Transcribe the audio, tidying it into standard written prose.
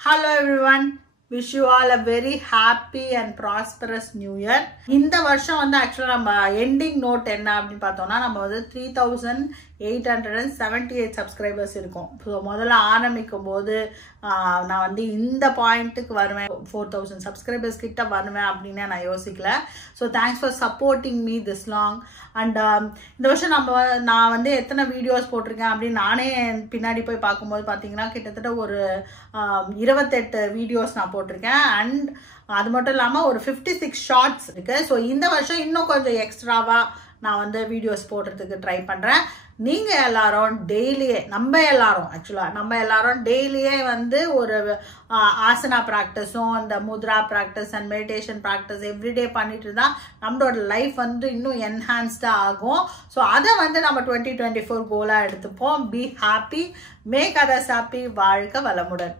Hello everyone. Wish you all a very happy and prosperous new year. இந்த வருஷம் வந்து actually நம்ம ending note என்ன அப்படினு பார்த்தோம்னா நம்ம வந்து 3878 subscribers இருக்கும். So முதல்ல ஆரம்பிக்கும்போது நான் வந்து இந்த பாயிண்ட்க்கு வருவேன் 4000 subscribers கிட்ட வருவேன் அப்படினே நான் யோசிக்கல. So thanks for supporting me this long and இந்த வருஷம் நான் வந்து எத்தனை வீடியோஸ் போட்டிருக்கேன் அப்படி நானே பின்னாடி போய் பாக்கும்போது பாத்தீங்கன்னா கிட்டத்தட்ட ஒரு 28 வீடியோஸ் நான் போட்டிருக்கேன் and அது மட்டும் இல்லாம ஒரு 56 ஷார்ட்ஸ் இருக்கு. சோ இந்த வருஷம் இன்னும் கொஞ்சம் எக்ஸ்ட்ராவா நான் வந்து வீடியோஸ் போடுறதுக்கு ட்ரை பண்றேன். நீங்க எல்லாரும் டெய்லியே நம்ம எல்லாரும் டெய்லியே வந்து ஒரு ஆசனா பிராக்டிஸும் இந்த Mudra practice and meditation practice everyday பண்ணிட்டு இருந்தா நம்மளோட லைஃப் வந்து இன்னும் என்ஹான்ஸ்டா ஆகும். ஸோ அதை வந்து நம்ம 2024 கோலா எடுத்துப்போம். Be happy, make others happy, வாழ்க வளமுடன்.